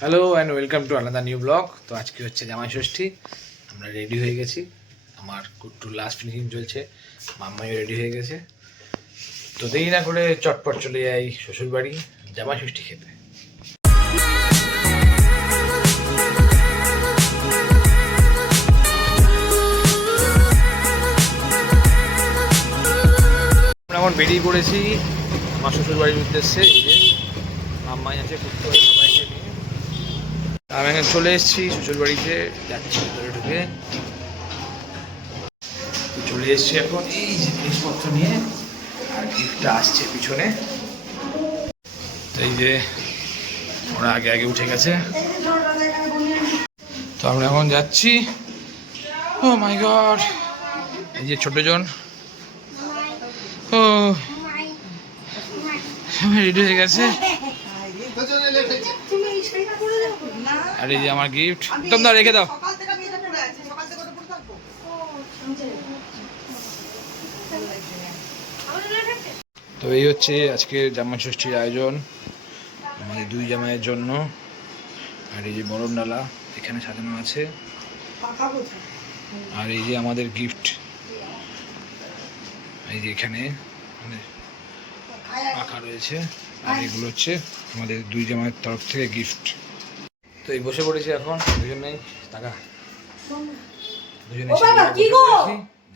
Hello and welcome to another new blog. তো আজকে হচ্ছে জামাই ষষ্ঠী, আমরা রেডি হয়ে গেছি। আমার কুট্টু লাস্ট ফিনিশিং চলছে, মাম্মাইও রেডি হয়ে গেছে। তো দেরি না করে চটপট চলে যাই শ্বশুরবাড়ি জামাই ষষ্ঠী খেতে। আমরা এখন বেরিয়ে পড়েছি আমার শ্বশুরবাড়ির উদ্দেশ্যে। এই যে মাম্মাই আছে, কুট্টু আছে, সবাইকে নিয়ে আমি এখানে চলে এসেছি শ্বশুরবাড়িতে, যাচ্ছি ভিতরে ঢুকে। চলে এসেছি এখন এই যে জিনিসপত্র নিয়ে, আর গিফটটা আসছে পিছনে। তো এই যে ওরা আগে আগে উঠে গেছে, তো আমরা এখন যাচ্ছি। ও মাই গড, এই যে ছোটজন ও রেডি হয়ে গেছে। আর এই যে আমার গিফট, তোমরা রেখে দাও। তো এই হচ্ছে আজকে জামাই ষষ্ঠীর আয়োজন আমাদের দুই জামাইয়ের জন্য। আর এই যে বরণ ডালা এখানে সাজানো আছে, আর এই যে আমাদের গিফট, এই যে এখানে রাখা রয়েছে। আর এগুলো হচ্ছে আমাদের দুই জামাইয়ের তরফ থেকে গিফট। তো এই বসে পড়েছি এখন দুজনেই, টাকা দুজনে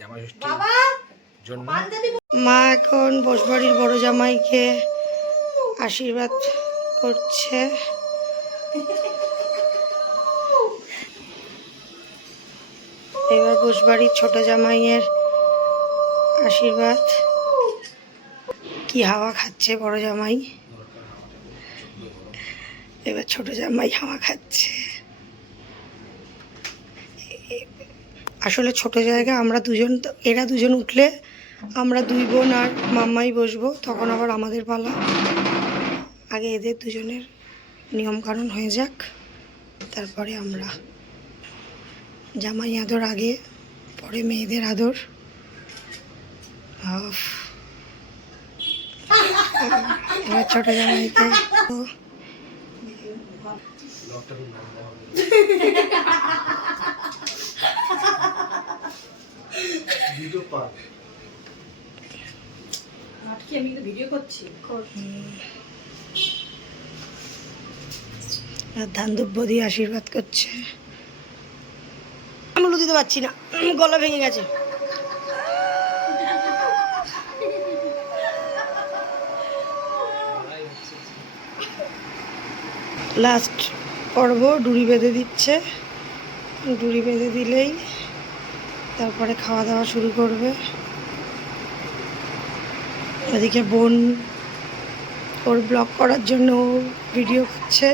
জামাই ষষ্ঠীর জন্য। মা এখন বসবাড়ির বড় জামাইকে আশীর্বাদ করছে। এবার বসবাড়ির ছোট জামাইয়ের আশীর্বাদ। কি হাওয়া খাচ্ছে বড় জামাই, এবার ছোট জামাই হাওয়া খাচ্ছে। আসলে ছোট জায়গা, আমরা দুজন, এরা দুজন উঠলে আমরা দুই বোন আর মাম্মাই বসবো, তখন আবার আমাদের পালা। আগে এদের দুজনের নিয়মকানুন হয়ে যাক, তারপরে আমরা। জামাই আদর আগে, পরে মেয়েদের আদর। এবার ছোট জামাইকে ধান দুব্য দিয়ে আশীর্বাদ করছে। আমি দিতে পারছি না, গলা ভেঙে গেছে। লাস্ট পর্ব, ডুরি বেঁধে দিচ্ছে। ডুরি বেঁধে দিলেই তারপরে খাওয়া দাওয়া শুরু করবে। এদিকে বোন ওর ব্লগ করার জন্য ভিডিও করছে।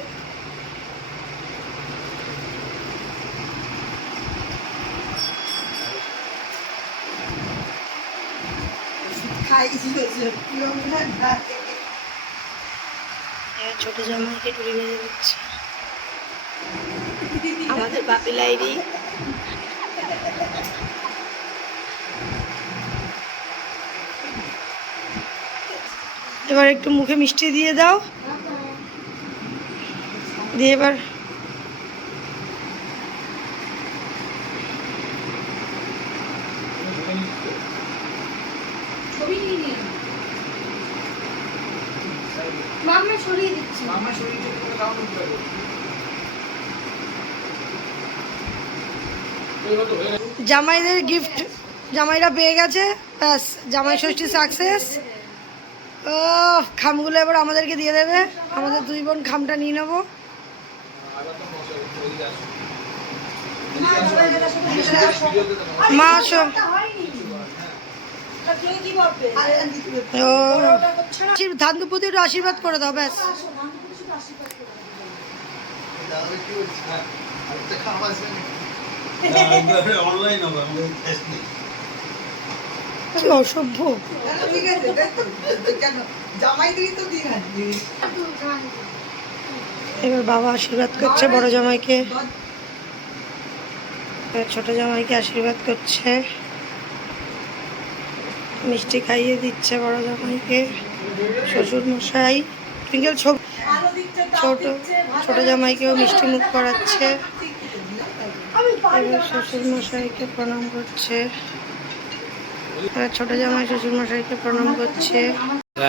ছোট জামাইকে ডুরি বেঁধে দিচ্ছে আমাদের বাপি লাইরি। এবার একটু মুখে মিষ্টি দিয়ে দাও, দিয়ে এবার জামাইদের গিফট জামাইরা পেয়ে গেছে। ব্যাস, জামাই ষষ্ঠী সাকসেস। ও খামগুলো এবার আমাদেরকে দিয়ে দেবে, আমাদের দুই বোন খামটা নিয়ে নেবো। মা আসো। ধান দুপুর একটু আশীর্বাদ করে দাও, ব্যাস। কি অসভ্য। এবার বাবা আশীর্বাদ করছে বড় জামাইকে, ছোট জামাইকে আশীর্বাদ করছে, মিষ্টি খাইয়ে দিচ্ছে বড় জামাইকে শ্বশুর মশাই। টুইঙ্কেল ছবি ছোট জামাইকেও মিষ্টি মুখ করাচ্ছে এবং শ্বশুর মশাইকে প্রণাম করছে। ছোট জামাই শ্বশুর মশাইকে প্রণাম করছে।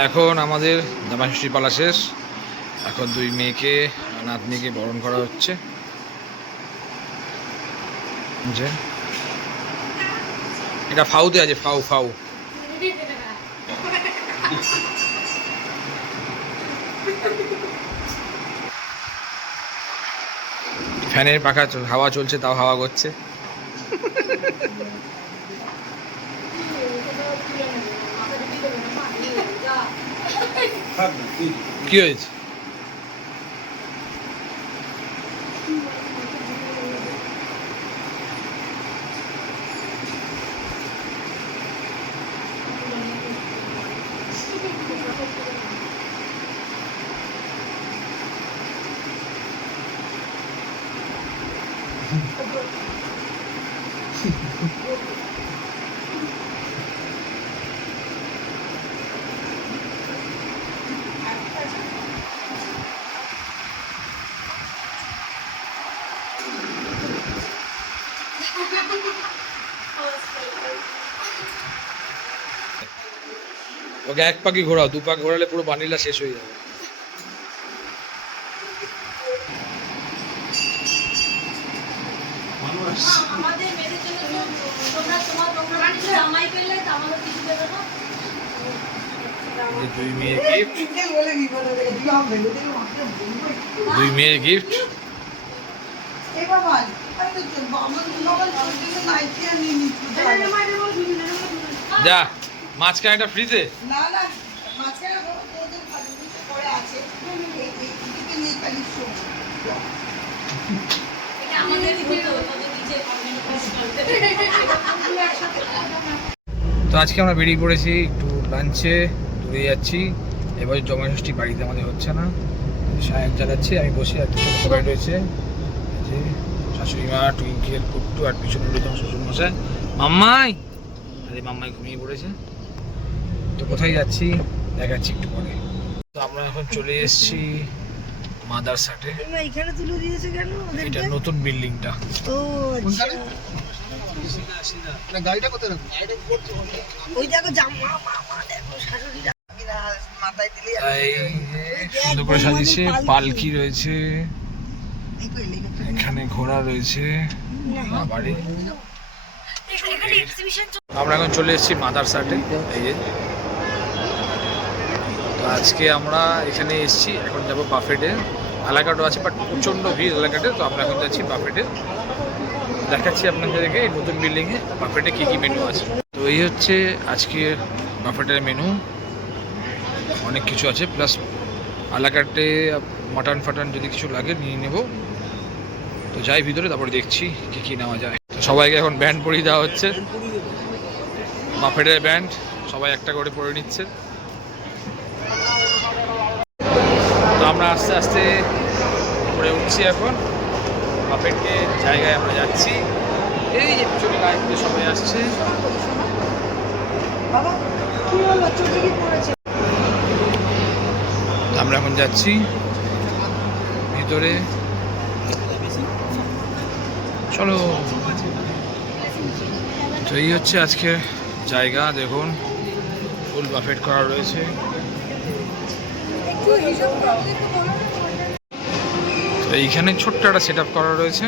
এখন আমাদের জামাই ষষ্ঠী পালা শেষ। এখন দুই মেয়েকে নাতনিকে বরণ করা হচ্ছে। এটা ফাউতে আছে, ফাউ ফাউ। ফ্যানের পাখা হাওয়া চলছে, তাও হাওয়া করছে। কি হয়েছে? ওকে এক পাখি ঘোরাও, দু পাক ঘোরালে পুরো বানিলা শেষ হয়ে যাবে। দুই মেয়ের গিফট। যা মাঝখানে একটা ফ্রিজে। তো আজকে আমরা বেরিয়ে পড়েছি একটু লাঞ্চে, দূরে যাচ্ছি। এবার জামাই ষষ্ঠী বাড়িতে আমাদের হচ্ছে না, সায়ন চালাচ্ছি, আমি বসে আর পিছনে সবাই রয়েছে, যে শাশুড়ি মা, টুইঙ্কেল, কুট্টু, আর পিছনে রয়েছে আমার শ্বশুর মশাই, মাম্মাই। আরে মাম্মাই ঘুমিয়ে পড়েছে। তো কোথায় যাচ্ছি দেখাচ্ছি একটু পরে। তো আমরা এখন চলে এসেছি মাদারসাটে। এখানে তুলে দিয়েছে কেন? এটা নতুন বিল্ডিংটা। ও আচ্ছা, গাড়িটা কোথায় রাখবো? ওই দেখো জামা মামা, দেখো শাশুড়িরা মাথায় দিলে সুন্দর করে সাজিয়েছে, পালকি রয়েছে, এখানে ঘোড়া রয়েছে। আমরা এখন চলে এসেছি মাদারসাটে। এই যে তো আজকে আমরা এখানে এসেছি, এখন যাব বাফেটে। এলাকাটা আছে বাট প্রচণ্ড ভিড় এলাকাতে। তো আমরা এখন যাচ্ছি বাফেটে, দেখাচ্ছি আপনাদেরকে নতুন বিল্ডিংয়ে বাফেটে কী কী মেনু আছে। তো এই হচ্ছে আজকের বাফেটের মেনু, অনেক কিছু আছে, প্লাস আলাকাটে মাটন ফাটান যদি কিছু লাগে নিয়ে নেব। তো যাই ভিতরে, তারপরে দেখছি কী কী নেওয়া যায়। তো সবাইকে এখন ব্যান্ড পরিয়ে দেওয়া হচ্ছে, বাফেটের ব্যান্ড সবাই একটা করে পরে নিচ্ছে। তো আমরা আস্তে আস্তে উপরে উঠছি, এখন বাফেটের জায়গায় আমরা যাচ্ছি। এই যে পিছনে গাড়িতে সবাই আসছে। আমরা এখন যাচ্ছি ভিতরে, চলো। তো এই হচ্ছে আজকের জায়গা, দেখুন ফুল বাফেট করা রয়েছে। তো এইখানে ছোট্ট একটা সেট আপ করা রয়েছে,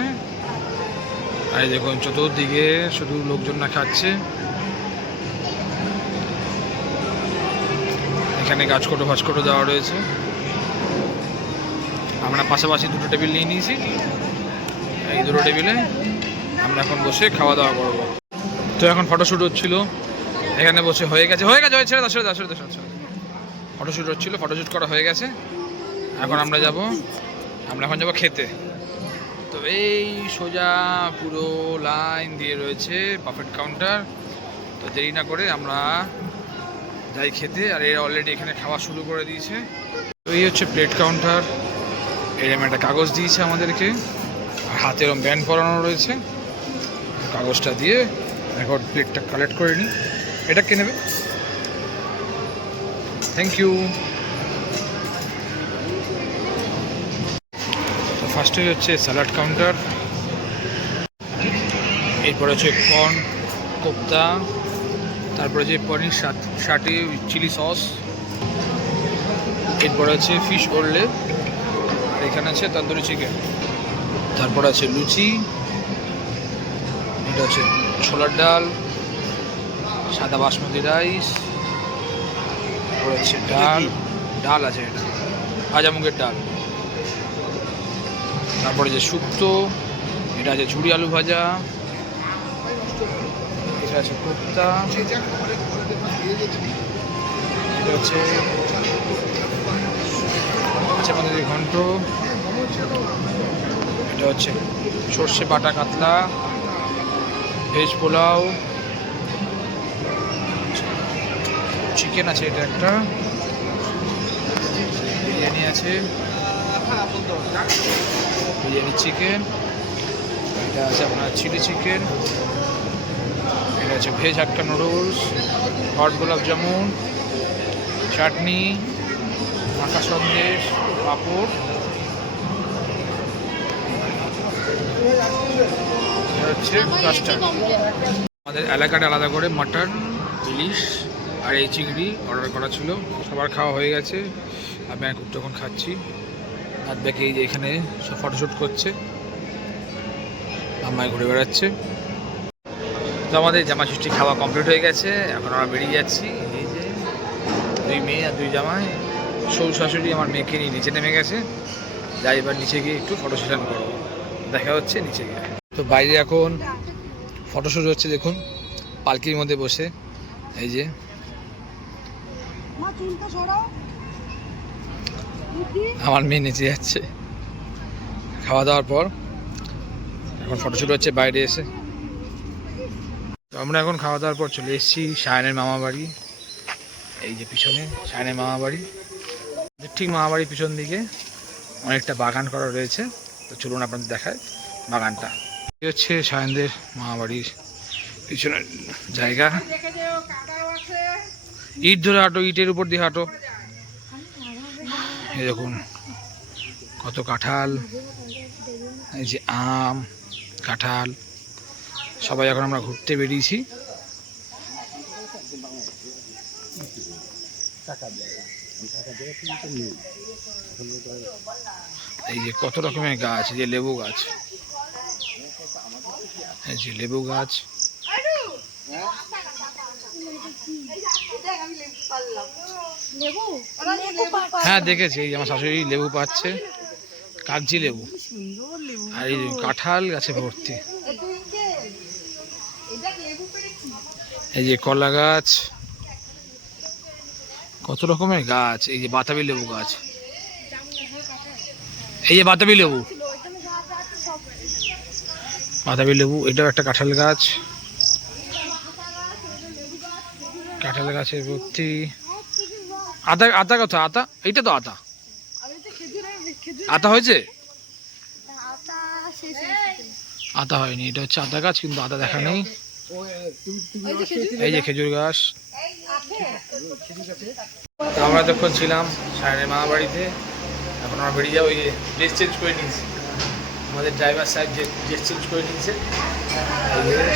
আর দেখুন চতুর্দিকে শুধু লোকজন না খাচ্ছে। এখানে গাছকোটো ফাঁচকোটো দেওয়া রয়েছে। আমরা পাশাপাশি দুটো টেবিল নিয়ে নিয়েছি, এই দুটো টেবিলে আমরা এখন বসে খাওয়া দাওয়া করবো। তো এখন ফটোশ্যুট হচ্ছিল, এখানে বসে হয়ে গেছে ছেড়ে দাও ফটোশ্যুট হচ্ছিল, ফটোশ্যুট করা হয়ে গেছে। এখন আমরা এখন যাব খেতে। তো এই সোজা পুরো লাইন দিয়ে রয়েছে বাফেট কাউন্টার। তো দেরি না করে আমরা যাই খেতে, আর এরা অলরেডি এখানে খাওয়া শুরু করে দিয়েছে। তো এই হচ্ছে প্লেট কাউন্টার, এরকম একটা কাগজ দিয়েছে আমাদেরকে, আর হাতে এরকম ব্যান্ড পরানো রয়েছে। কাগজটা দিয়ে এখন প্লেটটা কালেক্ট করে নিই। এটা কে নেবে? Thank you. ফার্স্টে হচ্ছে স্যালাড কাউন্টার, এরপর হচ্ছে কর্ন কোপ্তা, তারপরে যে পনির সাথে চিলি সস, এরপর আছে ফিশ ওরলে, আর এখানে আছে তন্দুরি চিকেন, তারপর আছে লুচি, এটা হচ্ছে ছোলার ডাল, সাদা বাসমতি রাইস, তারপর হচ্ছে ডাল আছে, এটা ভাজা মুগের ডাল, তারপরে যে শুক্তো, এটা আছে ঝুড়ি আলু ভাজা, এটা আছে কোপ্তা, এটা হচ্ছে আমাদের ঘন্ট, এটা হচ্ছে সর্ষে বাটা কাতলা, ভেজ পোলাও, চিকেন আছে, এটা একটা বিরিয়ানি আছে, বিরিয়ানি চিকেন, এটা আছে আপনার চিলি চিকেন, এটা আছে ভেজ হাক্কা নুডলস, হট গোলাপ জামুন, চাটনি, মাখা সন্দেশ, পাঁপড়, এটা হচ্ছে কাস্টার্ড। আমাদের এলাকাটা আলাদা করে মাটন, ইলিশ আর এই চিংড়ি অর্ডার করা ছিল, সবার খাওয়া হয়ে গেছে। আমি এখন তখন খাচ্ছি, আর দেখে এই যে এখানে সব ফটোশ্যুট করছে, আম্মায় ঘুরে বেড়াচ্ছে। তো আমাদের জামা ষষ্ঠী খাওয়া কমপ্লিট হয়ে গেছে, এখন আমরা বেরিয়ে যাচ্ছি। এই যে 2 মেয়ে আর 2 জামাই, শ্বশুর শাশুড়ি আমার মেয়েকে নিয়ে নিচে নেমে গেছে, যাই এবার নিচে গিয়ে একটু ফটো সেশন করবো, দেখা হচ্ছে নিচে গিয়ে। তো বাইরে এখন ফটোশ্যুট হচ্ছে, দেখুন পালকির মধ্যে বসে, এই যে আমার মেয়ে নিচে যাচ্ছে খাওয়া দাওয়ার পর, এখন ফটোশ্যুট হচ্ছে বাইরে এসে। তো আমরা এখন খাওয়া দাওয়ার পর চলে এসেছি সায়নের মামা বাড়ি, এই যে পিছনে সায়নের মামা বাড়ি, ঠিক মামা বাড়ির পিছন দিকে অনেকটা বাগান করা রয়েছে। তো চলুন আপনাদের দেখায় বাগানটা। এই হচ্ছে সায়নদের মামা বাড়ির পিছনের জায়গা, ইট ধরে হাঁটো, ইটের উপর দিয়ে হাঁটো। এই দেখুন কত কাঁঠাল, এই যে আম, কাঁঠাল, সবাই এখন আমরা ঘুরতে বেরিয়েছি। এই যে কত রকমের গাছ, এই যে লেবু গাছ, এই যে লেবু গাছ, হ্যাঁ দেখেছি, এই যে আমার শাশুড়ি লেবু পাচ্ছে, কাগজি লেবু, আর এই কাঁঠাল গাছে ভর্তি, এই যে কলা গাছ, কত রকমের গাছ, এই যে বাতাবি লেবু গাছ, এই যে বাতাবি লেবু, বাতাবি লেবু, এটাও একটা কাঁঠাল গাছ, কাঁঠাল গাছের ভর্তি। আতা, আতা কথা, আতা, এইটা তো আতা, আতা হয়েছে, আতা হয়নি, এটা হচ্ছে আতা গাছ, কিন্তু আতা দেখা নেই। এই যে খেজুর গাছ। আমরা যখন ছিলাম সায়নের মামা বাড়িতে, এখন আমরা বেরিয়ে যাবো, ওই ড্রেস চেঞ্জ করে নিয়েছি, আমাদের ড্রাইভার সাহেব যে ড্রেস চেঞ্জ করে নিয়েছে,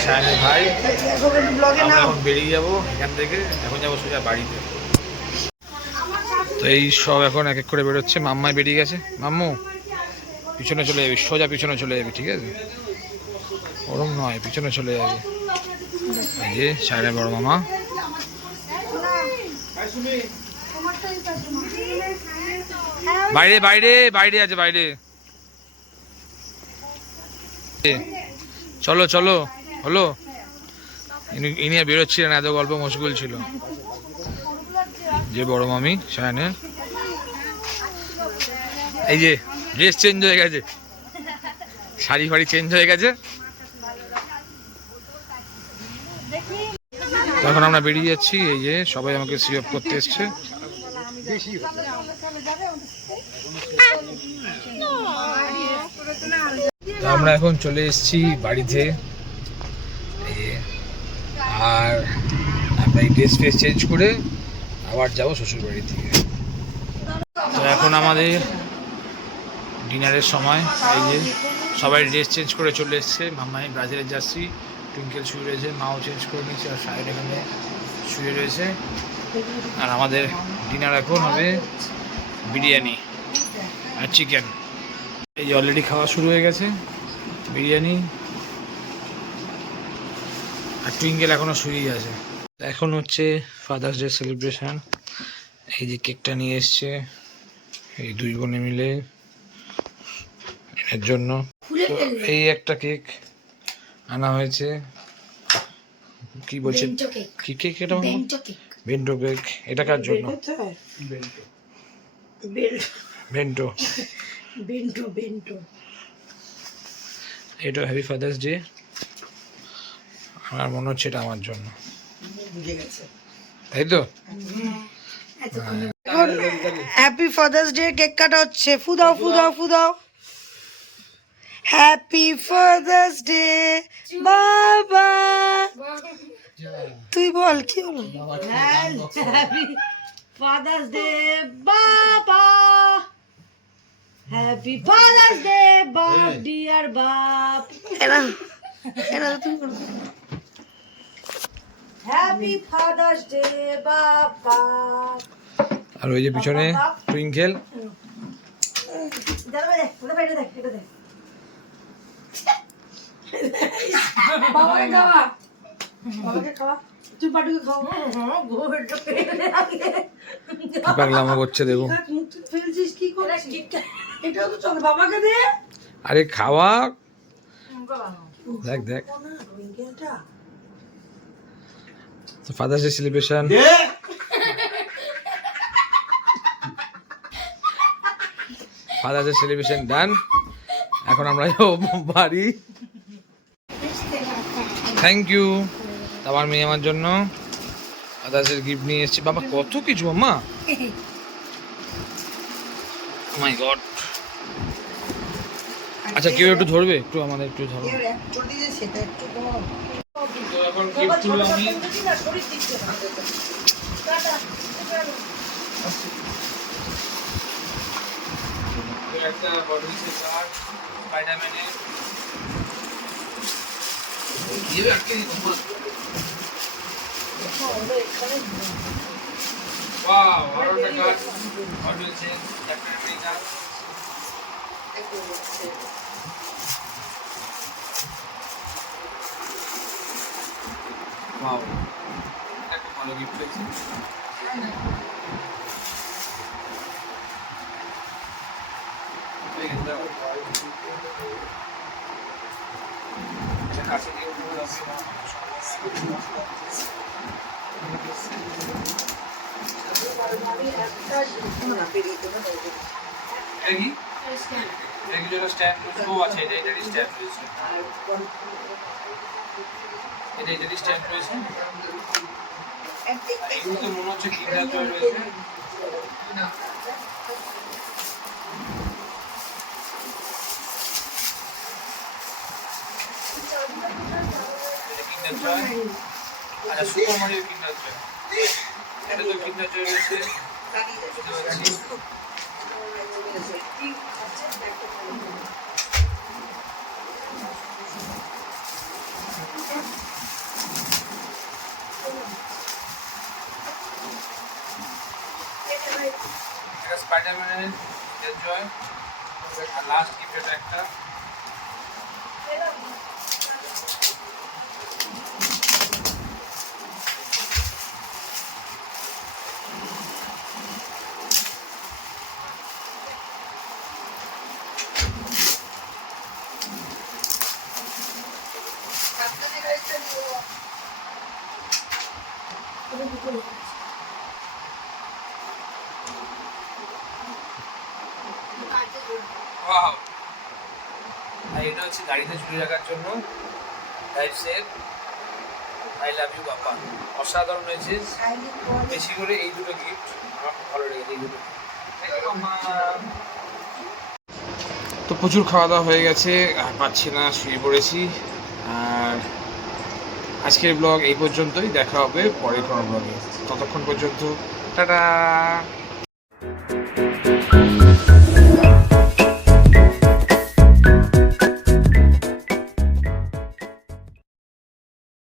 সায়নের ভাই, আমরা এখন বেরিয়ে যাবো এখান থেকে, এখন যাবো সোজা বাড়িতে। তো এই সব এখন এক এক করে বেরোচ্ছে, মাম্মাই বেরিয়ে গেছে, মাম্মু পিছনে চলে যাবি, সোজা পিছনে চলে যাবি, ঠিক আছে, ওরম নয়, পিছনে চলে যাবি। এই যে সায়নের বড় মামা, বাইরে বাইরে বাইরে আছে, বাইরে, চলো চলো, হলো, ইনি আর বেরোচ্ছিলেন, এত গল্প মশগুল ছিল। যে বড় মামি সায়নের, এই যে ড্রেস চেঞ্জ হয়ে গেছে, শাড়ি ফাড়ি চেঞ্জ হয়ে গেছে। এখন আমরা বেরিয়ে যাচ্ছি, এই যে সবাই আমাকে সিওপ করতে এসছে। আমরা এখন চলে এসেছি বাড়িতে, আর আমরা এই ড্রেস ফ্রেস চেঞ্জ করে আবার যাবো শ্বশুর বাড়ি থেকে। তো এখন আমাদের ডিনারের সময়। এই যে সবাই ড্রেস চেঞ্জ করে চলে এসছে। মাম্মাই ব্রাজিলের জার্সি, টুইঙ্কেল শুয়ে রয়েছে, মাও চেঞ্জ করে নিয়েছে, আর সাইড এখানে শুয়ে রয়েছে। আর আমাদের ডিনার এখন হবে বিরিয়ানি আর চিকেন। এই যে অলরেডি খাওয়া শুরু হয়ে গেছে, বিরিয়ানি। আর টুইঙ্কেল এখনও শুয়েই আছে। এখন হচ্ছে ফাদার্স ডে সেলিব্রেশন। এই যে কেকটা নিয়ে এসছে এই দুই বোনে মিলে এর জন্য। তো এই একটা কেক আনা হয়েছে। কি বলছে, কি কেক এটা? Bento cake. এটা কার জন্য? বেন্টো। এটা হ্যাপি ফাদার্স ডে। আমার মনে হচ্ছে এটা আমার জন্য, তাই তো? হ্যাপি ফাদার্স ডে কেক কাটা হচ্ছে। ফুদাও ফুদাও ফুদাও। হ্যাপি ফাদার্স ডে বাবা। তুই বল কি হলো? হ্যাপি ফাদার্স ডে বাবা। হ্যাপি ফাদার্স ডে বাপ, ডিয়ার বাপ। এরা এরা তুমি বলো। হ্যাপি ফাদার্স ডে বাবা। আর ওই যে পিছনে টুইঙ্কেল। বাবাকে খাওয়া, বাবাকে খাওয়া। তুই পাটুকে খাও। কি পাগলামো করছে দেখো। ফেলছিস কি করছিস? এটাও তো চল, বাবাকে দে। আরে খাওয়া, দেখ দেখ। তো father's day celebration father's day celebration done. এখন আমরা বাড়ি। Thank you. আমার মেয়ে আমার জন্য ফাদার্স ডে গিফট নিয়ে এসেছি। বাবা কত কিছু আম্মা, মাই গড। আচ্ছা কেউ একটু ধরবে, একটু আমাদের একটু ধরো। তো এখন গিফটগুলো আমি একটা বডিসের কার স্পাইডারম্যানের ये আটকে দিই তোমার। ওয়াও, আরো একটা কার বডিসে ক্যাপ্টেন আমেরিকা। ওয়াও, একটা ভালো গিফট পেয়েছি। এগুলো তো মনে হচ্ছে কিন্ডার জয় রয়েছে। কিন্ডার জয়, আচ্ছা সুপার মারিও কিন্ডার জয়। এটা তো কিন্ডার জয় রয়েছে। স্পাইডারম্যানের জয়। আর লাস্ট গিফট এটা একটা। ওয়াও, আর এটা হচ্ছে গাড়িতে ঝুলে রাখার জন্য life save I love you বাবা। অসাধারণ হয়েছে। বেশি করে এই দুটো গিফট আমার খুব ভালো লেগেছে। এই দুটো তো প্রচুর খাওয়া দাওয়া হয়ে গেছে, আর পাচ্ছি না, শুয়ে পড়েছি। আর আজকের ব্লগ এই পর্যন্তই। দেখা হবে পরের কোনো ব্লগে। ততক্ষণ পর্যন্ত টাটা।